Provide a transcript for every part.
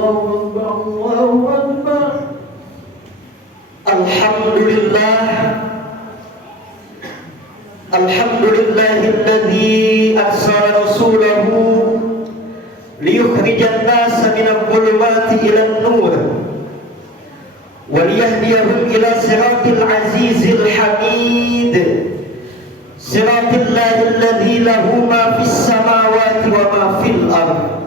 Allahu Akbar. Alhamdulillahilladzi arsala rasulahu liyukhrijan nasa minadh dhulumati ilan nur wa liyahdiyahum ila siratil azizil hamid, siratil ladzi lahu ma fis samawati wa ma fil ardh.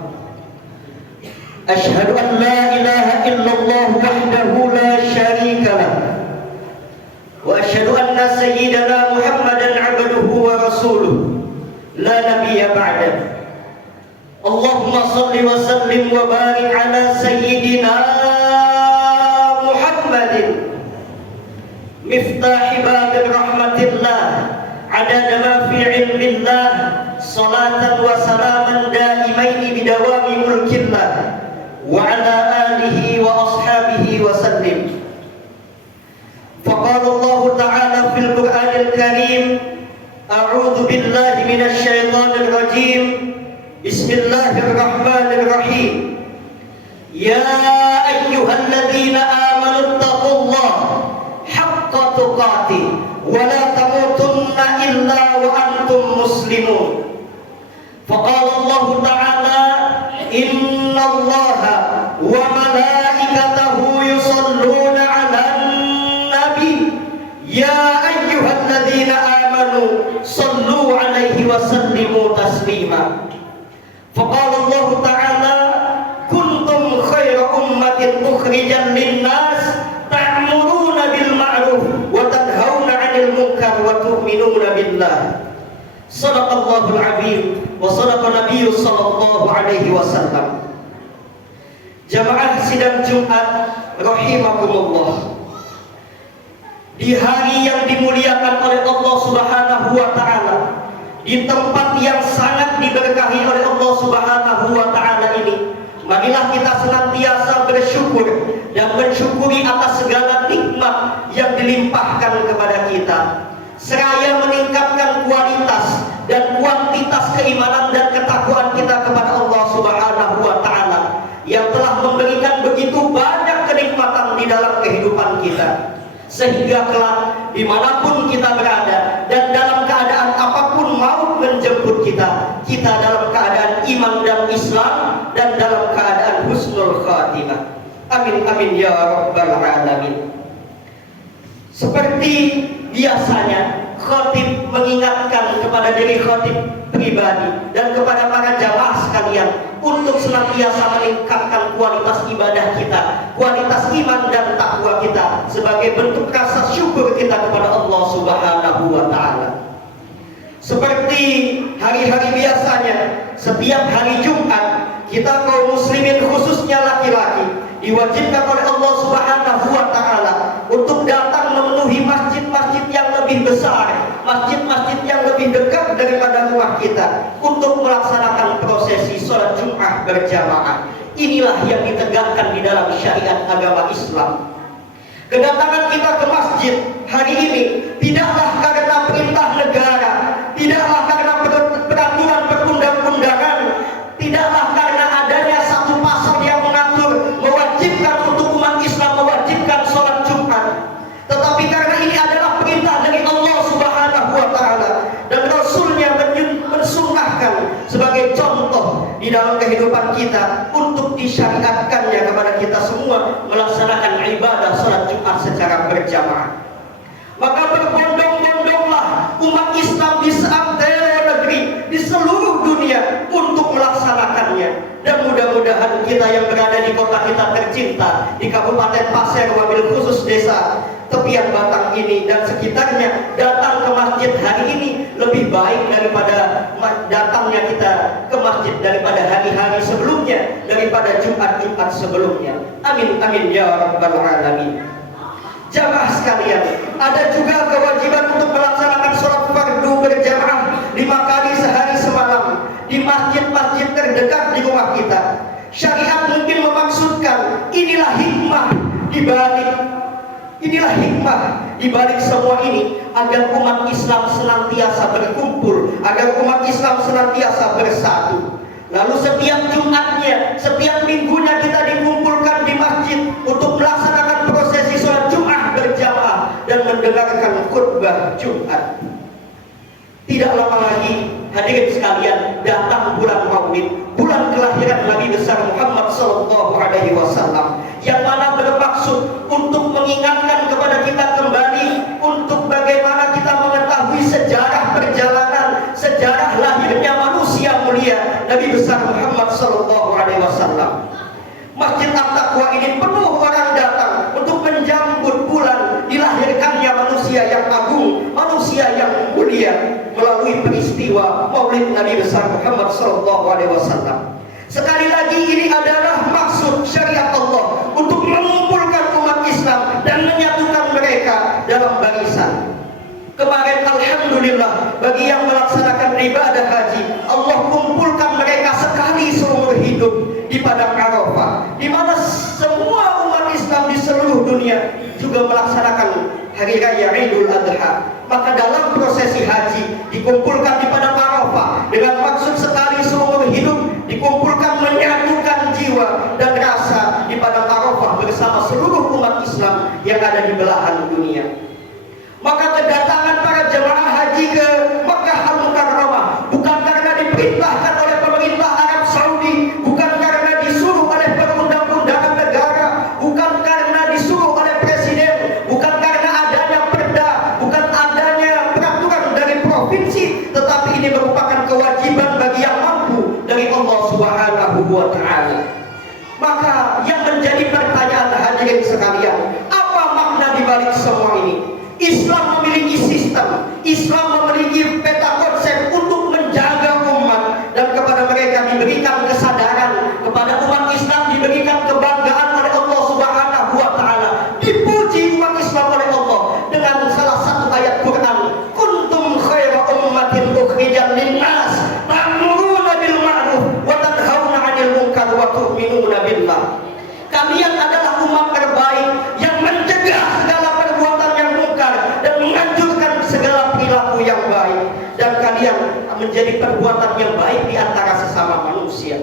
Ashhadu an la ilaha illallah wahdahu la syarika lah wa ashhadu anna sayyidana Muhammadan abduhu wa rasuluh la nabiyya ba'dah. Allahumma salli wa sallim wa barik ala sayyidina Muhammadin miftahi babil rahmatillah adada ma fi ilmillah salatan wa salaman daimaini bidawami mulkillah wa ala alihi wa ashabihi wa sallim. Faqala Allah ta'ala fil Qur'anil Karim, a'udzu billahi minasy syaithanir rajim. Bismillahirrahmanirrahim. Ya ayyuhalladzina amanu taqullaha haqqa tuqatih wa la tamutunna illa wa antum muslimun. Faqala Allah ta'ala, innallaha wa malaikatahu yusholluna 'alan nabi ya ayyuhalladzina amanu shallu 'alaihi wa sallimu taslima. Faqala Allah ta'ala, kuntum khayra ummatin ukhrijat lin-nas ta'muruna bil ma'ruf wa tanhauna 'anil munkar wa tu'minuna billah. Shadaqallahul 'azim wa shadaqa nabiyyu sallallahu alaihi wasallam. Jamaah sidang Jumat rahimakumullah. Di hari yang dimuliakan oleh Allah Subhanahu wa taala, di tempat yang sangat diberkahi oleh Allah Subhanahu wa taala ini, marilah kita senantiasa bersyukur dan mensyukuri atas segala nikmat yang dilimpahkan kepada kita, seraya meningkatkan kualitas dan kuantitas keimanan dan ketakwaan kita kepada Allah Subhanahu wa taala yang telah memberikan begitu banyak kenikmatan di dalam kehidupan kita, sehingga kelak dimanapun kita berada dan dalam keadaan apapun mau menjemput kita, kita dalam keadaan iman dan Islam dan dalam keadaan husnul khatimah. Amin amin ya rabbal alamin. Seperti biasanya, khatib mengingatkan kepada diri khatib pribadi dan kepada para jamaah sekalian untuk senantiasa meningkatkan kualitas ibadah kita, kualitas iman dan takwa kita sebagai bentuk rasa syukur kita kepada Allah Subhanahu wa taala. Seperti hari-hari biasanya, setiap hari Jumat kita kaum muslimin khususnya laki-laki diwajibkan oleh Allah Subhanahu wa taala untuk datang memenuhi masjid-masjid yang lebih besar, masjid-masjid yang lebih dekat daripada rumah kita untuk melaksanakan prosesi sholat Jumat berjamaah. Inilah yang ditegakkan di dalam syariat agama Islam. Kedatangan kita ke masjid hari ini tidaklah karena perintah negara, tidaklah karena peraturan perundang-undangan, tidaklah karena adanya satu pasal yang mengatur mewajibkan untuk umat Islam mewajibkan sholat Jumat, tetapi karena ini adalah perintah dari Allah Subhanahu wa taala dan Rasulnya mensunnahkan sebagai contoh di dalam kehidupan kita untuk disyariatkannya kepada kita semua melaksanakan ibadah sholat Jumat secara berjamaah. Maka berbondong-bondonglah umat Islam di seantero negeri, di seluruh dunia untuk melaksanakannya. Dan mudah-mudahan kita yang berada di kota kita tercinta, di Kabupaten Pasir, wabil khusus desa Tepian Batang ini dan sekitarnya, datang ke masjid hari ini lebih baik daripada datangnya kita ke masjid daripada hari-hari sebelumnya, daripada Jumat-Jumat sebelumnya. Amin amin ya rabbal alamin. Jamaah sekalian, ada juga kewajiban untuk melaksanakan sholat fardu berjamaah 5 kali sehari semalam di masjid-masjid terdekat di rumah kita. Syariat mungkin memaksudkan inilah hikmah di balik semua ini, agar umat Islam senantiasa berkumpul, agar umat Islam senantiasa bersatu. Lalu setiap Jumatnya, setiap minggunya kita dikumpulkan Hadirin sekalian, datang bulan Maulid, bulan kelahiran Nabi besar Muhammad sallallahu alaihi wasallam, yang mana bermaksud untuk mengingatkan kepada kita kembali untuk bagaimana kita mengetahui sejarah perjalanan, sejarah lahirnya manusia mulia Nabi besar Muhammad sallallahu alaihi wasallam. Masjid At-Taqwa ini penuh orang datang untuk menjambut bulan dilahirkannya manusia yang agung, manusia yang mulia melalui peristiwa Maulid Nabi besar Muhammad SAW. Sekali lagi, ini adalah maksud syariat Allah untuk mengumpulkan umat Islam dan menyatukan mereka dalam barisan. Kemarin alhamdulillah bagi yang melaksanakan ibadah haji, Allah kumpulkan mereka sekali seumur hidup di padang Arafah, di mana semua umat Islam di seluruh dunia juga melaksanakan hari raya Idul Adha. Maka dalam prosesi haji dikumpulkan di padang Arafah dengan maksud sekali seumur hidup, dikumpulkan menyatukan jiwa dan rasa di padang Arafah bersama seluruh umat Islam yang ada di belahan dunia. Maka kedatangan para jemaah haji ke Makkah Al-Mukarramah bukan karena diperintahkan oleh pemerintah Arab Saudi, bukan karena disuruh oleh perundang-undangan negara, bukan karena disuruh oleh presiden, bukan karena adanya perda, bukan adanya peraturan dari provinsi, tetapi ini merupakan kewajiban bagi yang mampu dari Allah Subhanahu wa Ta'ala. Maka yang menjadi pertanyaan hadirin sekalian, apa makna dibalik semua ini? Islam memiliki sistem, Islam memiliki peta konsep untuk menjaga umat, dan kepada mereka diberikan kesadaran, kepada umat Islam diberikan kebanggaan oleh Allah Subhanahu wa Ta'ala. Dipuji umat Islam oleh Allah dengan salah satu ayat Quran, kuntum khaira ummatin ukhrijat linnas ta'muruna bil ma'ruf wa tanhauna 'anil munkar wa tu'minuna billah. Kalian adalah umat terbaik yang mencegah segala perbuatan yang mungkar dan menganjurkan segala perilaku yang baik, dan kalian menjadi perbuatan yang baik di antara sesama manusia.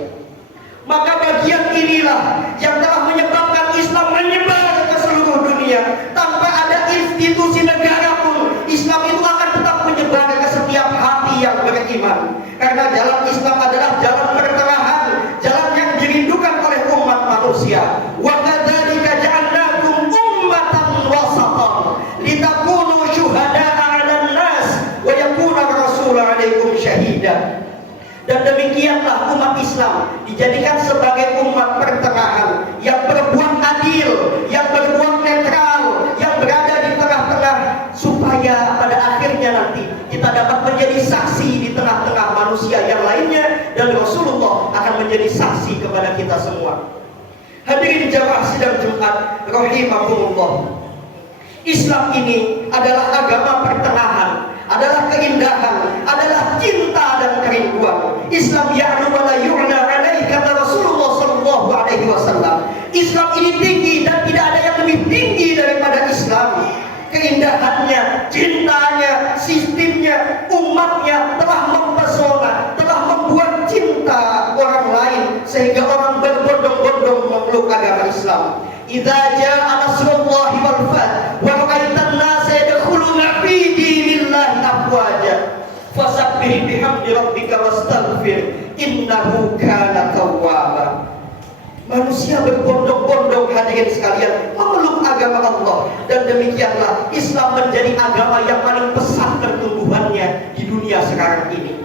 Maka bagian inilah yang telah menyebabkan Islam menyebar ke seluruh dunia. Tanpa ada institusi negara pun, Islam itu akan tetap menyebar ke setiap hati yang beriman. Karena jalan Islam adalah jalan pertengahan, jalan yang dirindukan oleh umat manusia. Wa kadzalika ja'alnakum ummatan wasatan litakunu syuhada'a 'alan nas wa yakuna ar-rasulu 'alaikum syahida. Dan demikianlah umat Islam dijadikan sebagai umat pertengahan yang berbuat adil, yang berbuat netral, yang berada di tengah-tengah, supaya pada akhirnya nanti kita dapat menjadi saksi di tengah-tengah manusia yang lainnya, dan Rasulullah akan menjadi saksi kepada kita semua. Hadirin jamaah sidang Jumat rahimakumullah, Islam ini adalah agama pertengahan, adalah keindahan, adalah cinta dan kerinduan. Islam ya'lu wa la yu'la alaihi, kata Rasulullah sallallahu alaihi wasallam. Islam ini tinggi dan tidak ada yang lebih tinggi daripada Islam. Keindahannya, cintanya, sistemnya, umatnya telah mempesona, telah membuat cinta orang lain sehingga orang berbondong-bondong memeluk agama Islam. Idza jaa nasrullahi wal fath wa ra'aitan nasa yadkhuluna fi dinillahi afwaja fasabbih bihamdi rabbika wastaghfir innahu kana tawwaba. Manusia berbondong-bondong hadirin sekalian memeluk agama Allah, dan demikianlah Islam menjadi agama yang paling pesat pertumbuhannya di dunia sekarang ini.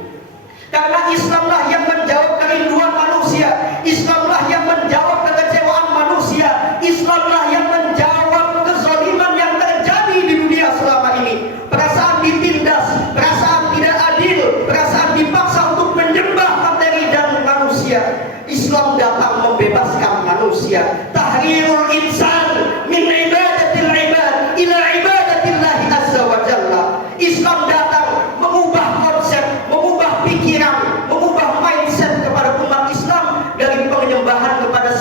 Karena Islamlah yang menjawab kerinduan manusia, Islamlah yang menjawab kekecewaan manusia, Islamlah yang menjawab kezaliman yang terjadi di dunia selama ini. Perasaan ditindas, perasaan tidak adil, perasaan dipaksa untuk menyembah materi dan manusia. Islam datang membebaskan manusia. Tahrirul insan min ibadatil ibad ila ibadatillahi azza wa jalla. Islam datang mengubah konsep, mengubah pikiran, mengubah mindset kepada umat Islam dari penyembahan kepada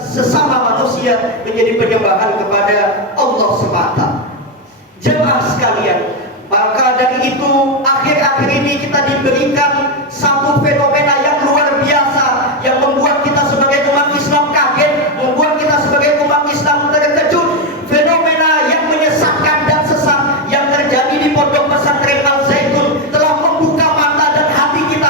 sesama manusia menjadi penyembahan kepada Allah semata. Jemaah sekalian, maka dari itu akhir-akhir ini kita diberikan satu fenomena yang luar biasa, yang membuat kita sebagai umat Islam kaget, membuat kita sebagai umat Islam terkejut. Fenomena yang menyesatkan dan sesat yang terjadi di Pondok Pesantren Al Zaitun telah membuka mata dan hati kita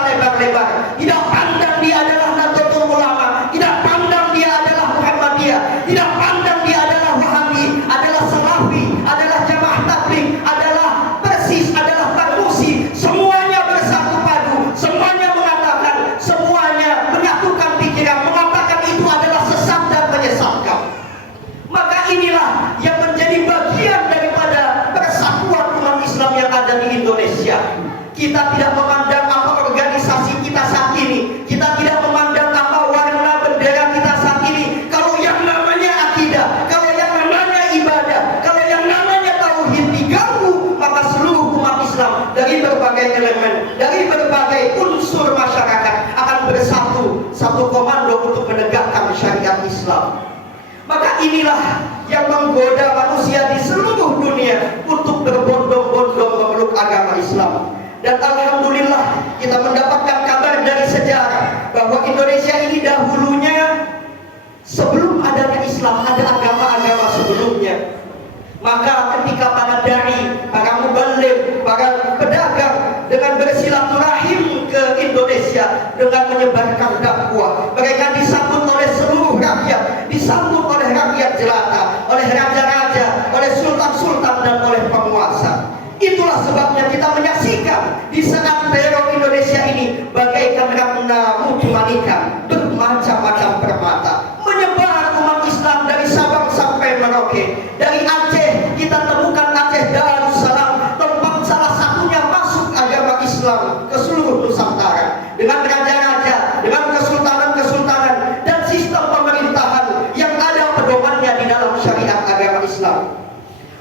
inilah yang menggoda manusia di seluruh dunia untuk berbondong-bondong memeluk agama Islam. Dan alhamdulillah kita mendapatkan kabar dari sejarah bahwa Indonesia ini dahulunya sebelum adanya Islam ada agama-agama sebelumnya. Maka ketika para dai, para muballigh, para pedagang dengan bersilaturahim ke Indonesia dengan menyebarkan dakwah, mereka disambut oleh seluruh rakyat, disambut oleh rakyat jelata, oleh raja-raja, oleh sultan-sultan dan oleh penguasa. Itulah sebabnya kita menyaksikan di saat teror Indonesia ini bagaikan ratna mutmanikan, bermacam-macam permata menyebar umat Islam dari Sabang sampai Merauke. Dari Aceh kita temukan Aceh Darussalam, tempat salah satunya masuk agama Islam ke seluruh Nusantara dengan raja-raja, dengan kesultanan-kesultanan dan sistem pemerintahan yang ada pedomannya di dalam syariat agama Islam.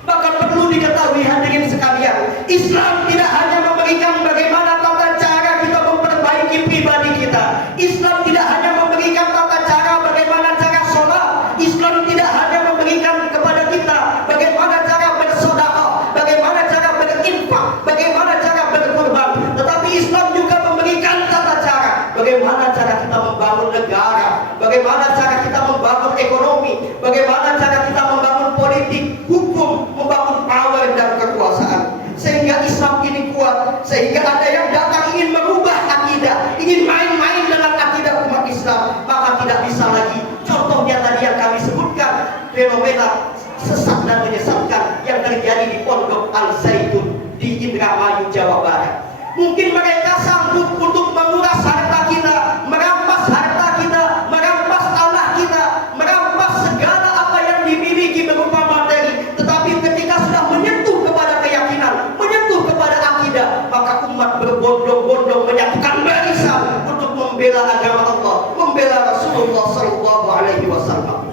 Maka perlu diketahui hadirin sekalian, Islam tidak hanya memberikan bagaimana tata cara kita memperbaiki pribadi kita. Islam tidak hanya memberikan tata cara bagaimana cara sholat. Islam tidak hanya memberikan kepada kita bagaimana cara bersedekah, bagaimana cara berinfak, bagaimana cara berkorban. Tetapi Islam juga memberikan tata cara bagaimana cara kita membangun negara, bagaimana cara kita membangun ekonomi, bagaimana cara kita membangun politik, hukum, membangun power dan kekuasaan. Sehingga Islam ini kuat, sehingga ada yang datang ingin merubah akidah, ingin main-main dengan akidah umat Islam, maka tidak bisa lagi. Contohnya tadi yang kami sebutkan, fenomena sesat dan menyesatkan yang terjadi di Pondok Al-Zaitun di Indramayu, Jawa Barat. Mungkin mereka sanggup untuk menguras harta kita, merampas harta kita, merampas tanah kita, merampas segala apa yang dimiliki berupa materi. Tetapi ketika sudah menyentuh kepada keyakinan, menyentuh kepada akidah, maka umat berbondong-bondong menyatukan barisan untuk membela agama Allah, membela Rasulullah SAW.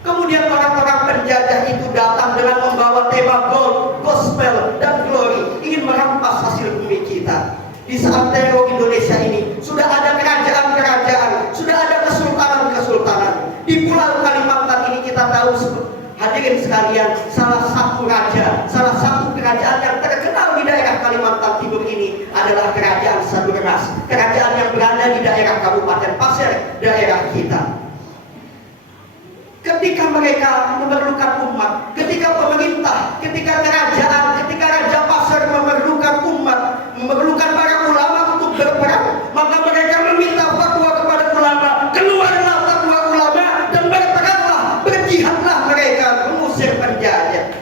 Kemudian orang-orang penjajah itu datang dengan membawa tema gold, gospel, dan glory, ingin merampas hasil bumi kita. Di saat teror Indonesia ini sudah ada kerajaan-kerajaan, sudah ada kesultanan-kesultanan. Di Pulau Kalimantan ini kita tahu, hadirin sekalian, salah satu raja, salah satu kerajaan yang terkenal di daerah Kalimantan Timur ini adalah Kerajaan Sadurnas, kerajaan yang berada di daerah Kabupaten Pasir, daerah kita. Ketika mereka memerlukan umat, ketika pemerintah, ketika kerajaan, ketika Raja Pasir memerlukan umat, memerlukan para ulama untuk berperang, maka mereka meminta fatwa kepada ulama. Keluarlah fatwa ulama dan berperanglah, berjihadlah mereka mengusir penjajah.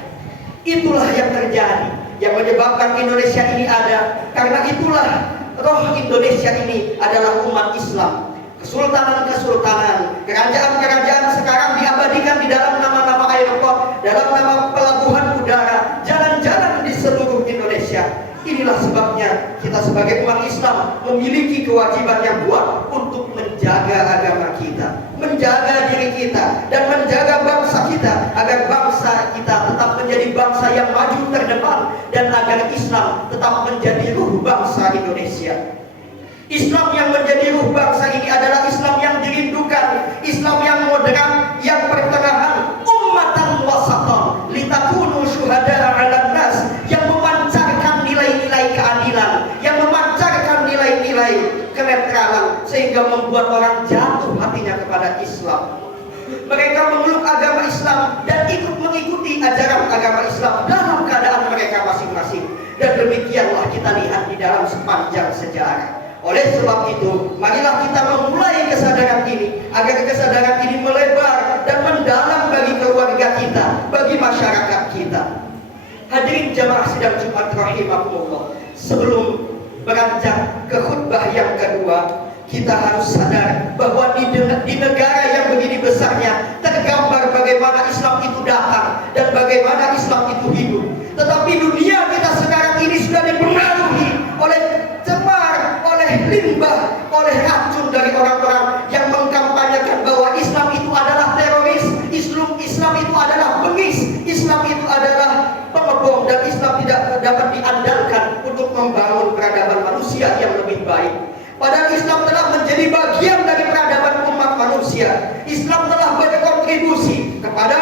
Itulah yang terjadi, yang menyebabkan Indonesia ini ada. Karena itulah roh Indonesia ini adalah umat Islam. Kesultanan-kesultanan, kerajaan-kerajaan sekarang diabadikan di dalam nama-nama airport, dalam nama pelabuhan udara, jalan-jalan di seluruh Indonesia. Inilah sebabnya kita sebagai umat Islam memiliki kewajiban yang kuat untuk menjaga agama kita, menjaga diri kita, dan menjaga bangsa kita, agar bangsa kita tetap menjadi bangsa yang maju terdepan, dan agar Islam tetap menjadi ruh bangsa Indonesia. Islam yang menjadi ruh bangsa ini adalah Islam yang dirindukan, Islam yang moderat, yang pertengahan, ummatan wasatan, litakunu syuhada'a 'alan nas, yang memancarkan nilai-nilai keadilan, yang memancarkan nilai-nilai kenetralan, sehingga membuat orang jatuh hatinya kepada Islam. Mereka memeluk agama Islam dan ikut mengikuti ajaran agama Islam dalam keadaan mereka masing-masing. Dan demikianlah kita lihat di dalam sepanjang sejarah. Oleh sebab itu, marilah kita memulai kesadaran ini, agar kesadaran ini melebar dan mendalam bagi keluarga kita, bagi masyarakat kita. Hadirin jamaah sidang Jumat rahimakumullah, sebelum beranjak ke khutbah yang kedua, kita harus sadar bahwa di negara yang begini besarnya tergambar bagaimana Islam itu datang dan bagaimana Islam itu hidup. Tetapi dunia kita sekarang ini sudah dipengaruhi oleh cemar, oleh limbah, oleh racun dari orang-orang yang mengkampanyekan bahwa Islam itu adalah teroris, Islam itu adalah bengis, Islam itu adalah pengebom, dan Islam tidak dapat diandalkan untuk membangun peradaban manusia yang lebih baik. Padahal Islam telah menjadi bagian dari peradaban umat manusia. Islam telah berkontribusi kepada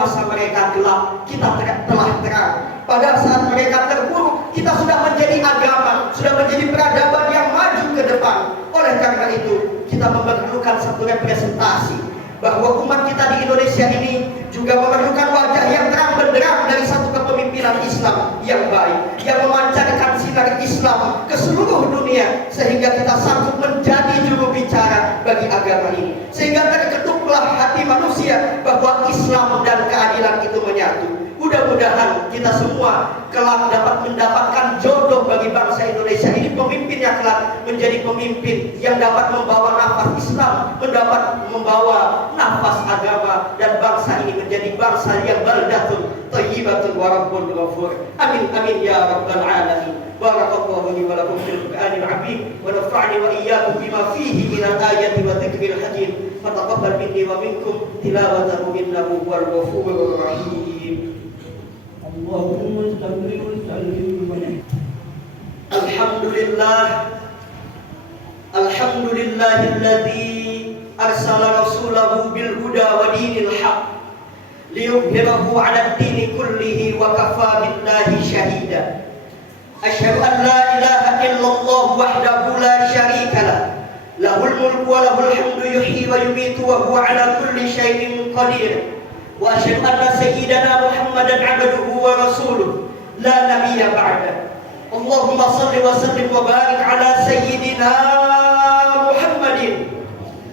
masa mereka gelap, kita telah terang. Pada saat mereka terpuruk, kita sudah menjadi agama, sudah menjadi peradaban yang maju ke depan. Oleh karena itu, kita memerlukan satu representasi bahwa umat kita di Indonesia ini juga memerlukan wajah yang terang benderang dari satu kepemimpinan Islam yang baik, yang memancarkan sinar Islam ke seluruh dunia, sehingga kita sanggup menjadi juru bicara bagi agama ini, sehingga terketuklah hati manusia bahwa Islam dan keadilan itu menyatu. Mudah-mudahan kita semua kelak dapat mendapatkan jodoh bagi bangsa Indonesia ini, pemimpinnya kelak menjadi pemimpin yang dapat membawa nafas Islam, mendapat membawa nafas agama, dan bangsa ini menjadi bangsa yang baldatun thayyibatun wa rabbun ghafur. Amin amin ya rabbal alamin. Barakallahu li wa lakum fil Qur'anil azim wa nafa'ani wa iyyakum bima fihi minal ayati wa dzikril hakim. Fataqabbal minni wa minkum tilawatahu innahu huwal ghafurur rahim. Allahumma salli wa sallim. Alhamdulillahilladzi arsala rasulahu bil huda wa dinil haqq liyudhhirahu 'ala ad-dini kullihi wa kafa billahi shahida. Asyhadu an la ilaha illallah wahdahu la syarika lah, lahul mulku wa lahul hamdu yuhyi wa yumiitu wa huwa 'ala kulli syai'in qadir. Wa asyhadu anna sayyidana Muhammadan 'abduhu wa rasuluh la nabiyya ba'da. Allahumma shalli wa sallim wa barik 'ala sayyidina Muhammadin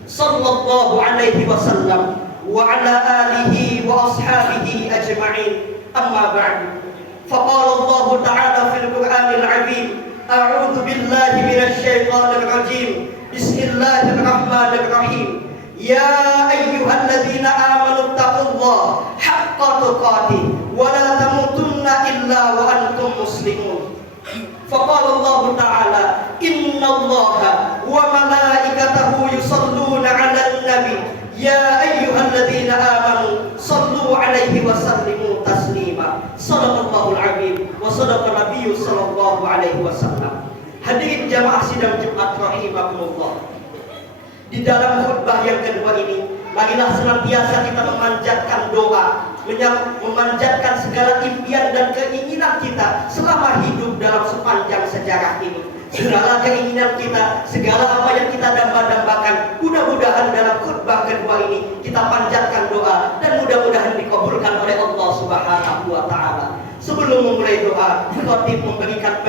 sallallahu alaihi wasallam wa 'ala alihi wa ashabihi ajma'in. Amma ba'du. Faqala Allah ta'ala fil Qur'anil 'azim, a'udzu billahi minasy syaithanir rajim. Bismillahirrahmanirrahim. Ya ayyuhalladzina amanu taqullaha haqqa tuqatih wa la tamutunna illa wa antum muslimun. Faqala Allah ta'ala, innallaha wa malaikatahu yusalluna 'alan nabi ya ayyuhalladzina amanu sallu 'alaihi wa sallimu taslima. Shadaqallahul 'azim wa shadaqa nabiyyu sallallahu alaihi wasallam. Hadirin jamaah sidang Jumat rahimakumullah. Di dalam khutbah yang kedua ini, marilah senantiasa kita memanjatkan doa, memanjatkan segala impian dan keinginan kita selama hidup dalam sepanjang sejarah ini. Segala keinginan kita, segala apa yang kita damba-dambakan, mudah-mudahan dalam khutbah kedua ini kita panjatkan doa dan mudah-mudahan dikabulkan oleh Allah Subhanahu wa taala. Sebelum memulai doa, khatib memberikan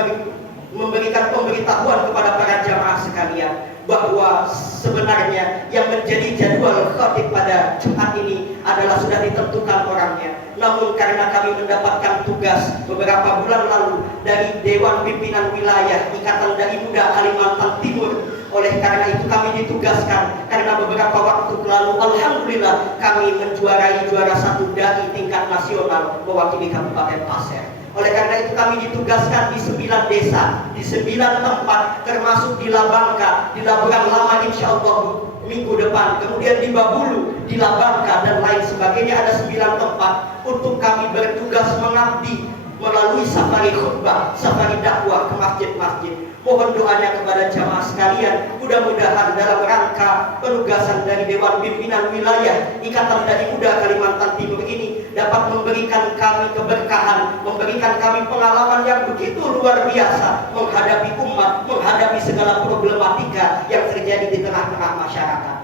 pemberitahuan kepada para jamaah sekalian bahwa sebenarnya yang menjadi jadwal khatib pada Jumat ini adalah sudah ditentukan orangnya. Namun karena kami mendapatkan tugas beberapa bulan lalu dari Dewan Pimpinan Wilayah Ikatan Dai Muda Kalimantan Timur, oleh karena itu kami ditugaskan karena beberapa waktu lalu alhamdulillah kami menjuarai juara satu dai tingkat nasional mewakili Kabupaten Pasir. Oleh karena itu kami ditugaskan di 9 desa, di 9 tempat, termasuk di Labangka, di Labuan Lama insyaallah minggu depan, kemudian di Babulu, di Labangka dan lain sebagainya, ada 9 tempat untuk kami bertugas mengabdi melalui safari khutbah, safari dakwah ke masjid-masjid. Mohon doanya kepada jamaah sekalian, mudah-mudahan dalam rangka penugasan dari Dewan Pimpinan Wilayah Ikatan Dai Muda Kalimantan Timur ini dapat memberikan kami keberkahan, memberikan kami pengalaman yang begitu luar biasa menghadapi umat, menghadapi segala problematika yang terjadi di tengah-tengah masyarakat.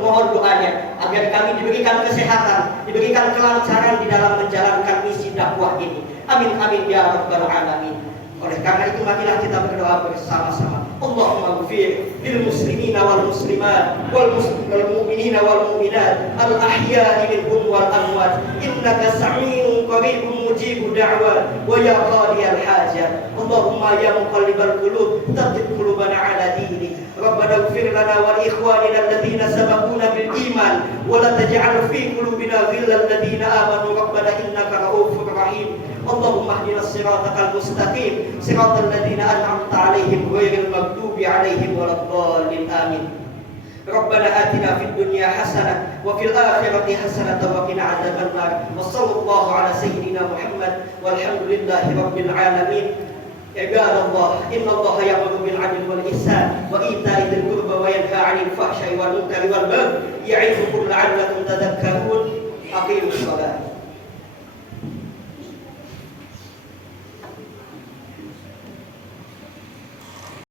Mohon doanya agar kami diberikan kesehatan, diberikan kelancaran di dalam menjalankan misi dakwah ini. Amin amin ya rabbal alamin. Oleh karena itu marilah kita berdoa bersama-sama. Allahumma ighfir lil muslimina wal muslimat wal mu'minina wal mu'minat al ahya'i minhum wal amwat innaka sami'un qaribun mujibud da'wat wa ya qadiyal hajat. Allahumma ya muqallibal qulub tsabbit qulubana ala dinik. Rabbana ighfir lana wa li ikhwanina alladziina sabaquna bil iman wa la taj'al fi qulubina ghillan alladziina amanu rabbana innaka ra'ufur rahim. Allahumma ihdinas siratal mustaqim siratal ladzina an'amta 'alaihim ghairil maghdubi 'alaihim waladdallin. Amin. Rabbana atina fid dunya hasanah wa fil akhirati hasanah wa qina adzabannar. Wassallallahu ala sayyidina Muhammad walhamdulillahi rabbil alamin. Ibadallah, innallaha ya'muru bil 'adli wal ihsan wa ita'i dzil qurba wa yanha 'anil fahsya'i wal munkari wal baghi ya'idukum la'allakum tadhakkarun. Aqimus shalah.